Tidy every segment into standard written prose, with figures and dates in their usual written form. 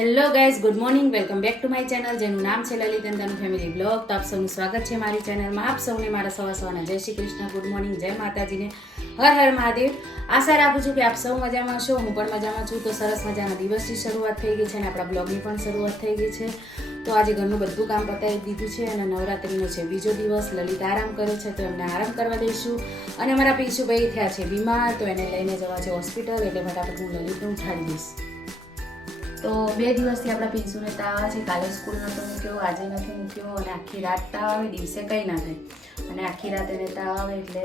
Hello guys, good morning. Welcome back to my channel જેનું નામ છે લલિત અંદાનું ફેમિલી બ્લોગ. તો આપ સૌનું સ્વાગત છે મારી ચેનલમાં. આપ સૌને મારા સવારના જય શ્રી કૃષ્ણ, ગુડ મોર્નિંગ, જય માતાજીને, હર હર મહાદેવ. આશા રાખું છું કે આપ સૌ મજામાં છો, હું પણ મજામાં છું. તો સરસ મજાના દિવસની શરૂઆત થઈ ગઈ છે અને આપણા બ્લોગની પણ શરૂઆત થઈ ગઈ છે. તો આજે ઘરનું બધું કામ પતાવી દીધું છે અને નવરાત્રિનો છે બીજો દિવસ. લલિત આરામ કરે છે તો એમને આરામ કરવા દઈશું. અને અમારા પીશુભાઈ થયા છે બીમાર, તો એને લઈને જવા છે હોસ્પિટલ, એટલે ફટાફટ હું લલિતને ઉઠાડી દઈશ. તો 2 દિવસથી આપણા પિન્સુને તાવ આવે છે. કાલે સ્કૂલ નહોતો મૂક્યો, આજે નથી મૂક્યો અને આખી રાત તાવ આવે, દિવસે કંઈ ના થાય. અને આખી રાત એને તાવ આવે એટલે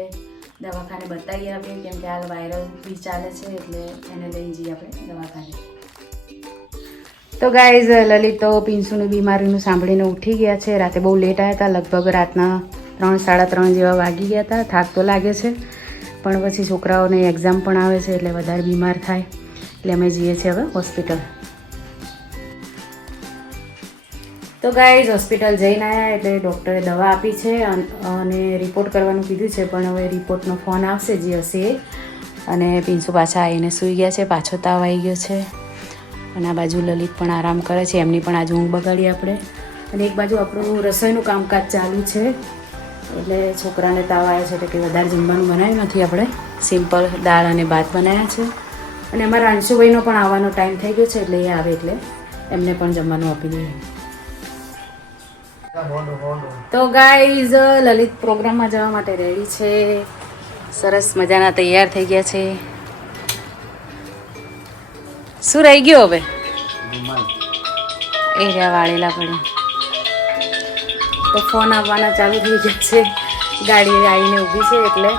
દવાખાને બતાવી આવીએ, કેમ કે હાલ વાયરલ બી ચાલે છે, એટલે એને લઈ જઈએ આપણે દવાખાને. તો ગાઈઝ, લલિત તો પિન્સુની બીમારીનું સાંભળીને ઉઠી ગયા છે. રાતે બહુ લેટ આવ્યા હતા, લગભગ રાતના 3-3:30 જેવા વાગી ગયા હતા. થાક તો લાગે છે, પણ પછી છોકરાઓને એક્ઝામ પણ આવે છે એટલે વધારે બીમાર થાય, એટલે અમે જઈએ છીએ હવે હોસ્પિટલ. તો ગાઈઝ, હોસ્પિટલ જઈને આવ્યા એટલે ડૉક્ટરે દવા આપી છે અને રિપોર્ટ કરવાનું કીધું છે, પણ હવે રિપોર્ટનો ફોન આવશે જે હશે એ. અને પિન્સુ પાછા આવીને સૂઈ ગયા છે, પાછો તાવ આવી ગયો છે. અને આ બાજુ લલિત પણ આરામ કરે છે, એમની પણ આજે ઊંઘ બગાડી આપણે. અને એક બાજુ આપણું રસોઈનું કામકાજ ચાલુ છે, એટલે છોકરાને તાવ આવ્યો છે એટલે કે વધારે જમવાનું બનાવ્યું નથી, આપણે સિમ્પલ દાળ અને ભાત બનાવ્યા છે. અને અમારા અંશુભાઈનો પણ આવવાનો ટાઈમ થઈ ગયો છે, એટલે એ આવે એટલે એમને પણ જમવાનું આપી દઈએ. તો ગાઈઝ, લલિત પ્રોગ્રામમાં જવા માટે રેડી છે, સરસ મજાના તૈયાર થઈ ગયા છે. શું રહી ગયો હવે? એ રહ્યા વાળેલા પડે. તો ફોન આવવાના ચાલુ થઈ ગયા છે, ગાડી આવીને ઊભી છે એટલે.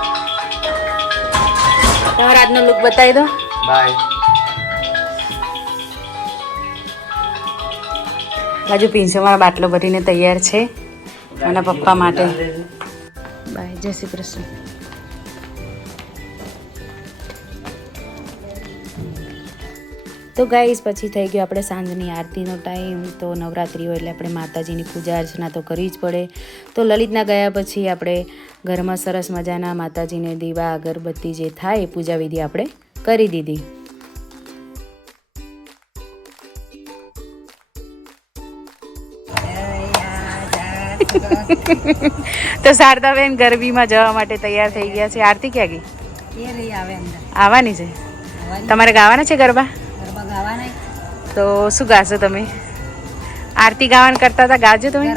તમારા આજનો લુક બતાવી દો. બાય. બાજુ પિન્સોમાં બાટલો ભરીને તૈયાર છે અને પપ્પા માટે. બાય, જય શ્રી કૃષ્ણ. તો ગાઈસ, પછી થઈ ગયો આપણે સાંજની આરતીનો ટાઈમ. તો નવરાત્રિ હોય એટલે આપણે માતાજીની પૂજા અર્ચના તો કરવી જ પડે. તો લલિતના ગયા પછી આપણે ઘરમાં સરસ મજાના માતાજીને દીવા અગરબત્તી જે થાય એ પૂજા વિધિ આપણે કરી દીધી. તો શારદાબેન ગરબીમાં જવા માટે તૈયાર થઈ ગયા છે. આરતી ક્યાં ગઈ? આવવાની છે. તમારે ગાવાના છે ગરબા? તો શું ગાશો તમે? આરતી ગાવાનું કરતા હતા, ગાજો તમે.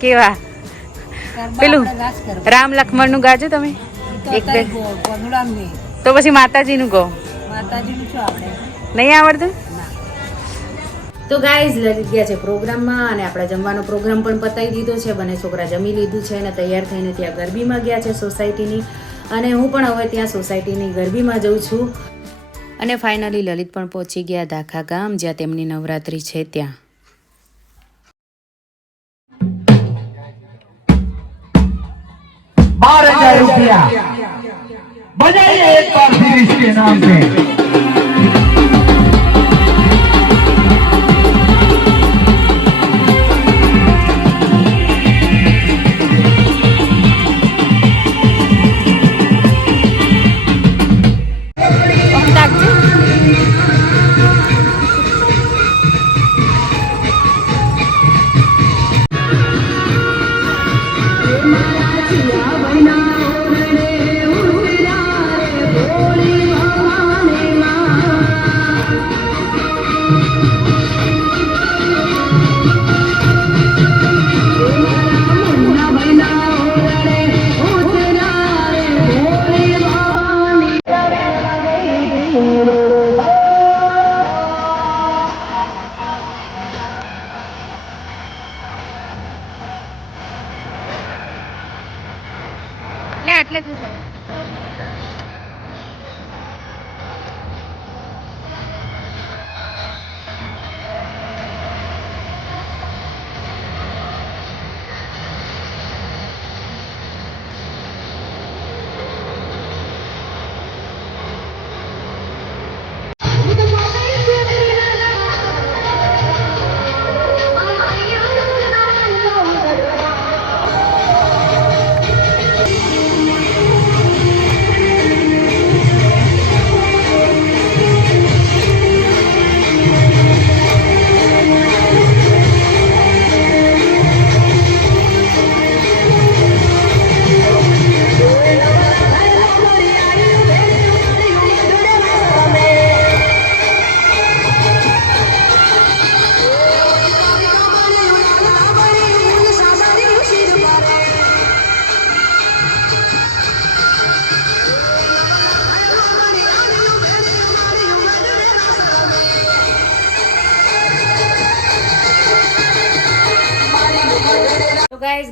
કેવા? પેલું રામ લક્ષ્મણ નું ગાજો તમે. તો પછી માતાજી નું ગો. નહીં આવડતું? તો ગાઈઝ, લલિત ગયા છે પ્રોગ્રામમાં અને આપણે જમવાનો પ્રોગ્રામ પણ પતાવી દીધો છે. બંને છોકરા જમી લીધું છે અને તૈયાર થઈને ત્યાં ગરબીમાં ગયા છે સોસાયટીની. અને હું પણ હવે ત્યાં સોસાયટીની ગરબીમાં જઉં છું. અને ફાઇનલી લલિત પણ પહોંચી ગયા દાખા ગામ, જ્યાં તેમની નવરાત્રિ છે ત્યાં. ₹12,000 बजाइए एक बार फिर इसके नाम पे.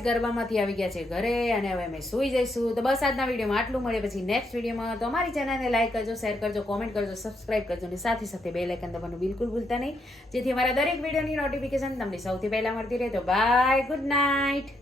ગરબામાંથી આવી ગયા છે ઘરે અને હવે અમે સૂઈ જઈશું. તો બસ આજના વિડીયોમાં આટલું. મળે પછી નેક્સ્ટ વિડીયોમાં. તો અમારી ચેનલને લાઈક કરજો, શેર કરજો, કોમેન્ટ કરજો, સબસ્ક્રાઇબ કરજો અને સાથે સાથે બેલ આઇકન દબાવવાનું બિલકુલ ભૂલતા નહીં, જેથી અમારા દરેક વિડીયોની નોટિફિકેશન તમને સૌથી પહેલા મળતી રહે. તો બાય, ગુડ નાઇટ.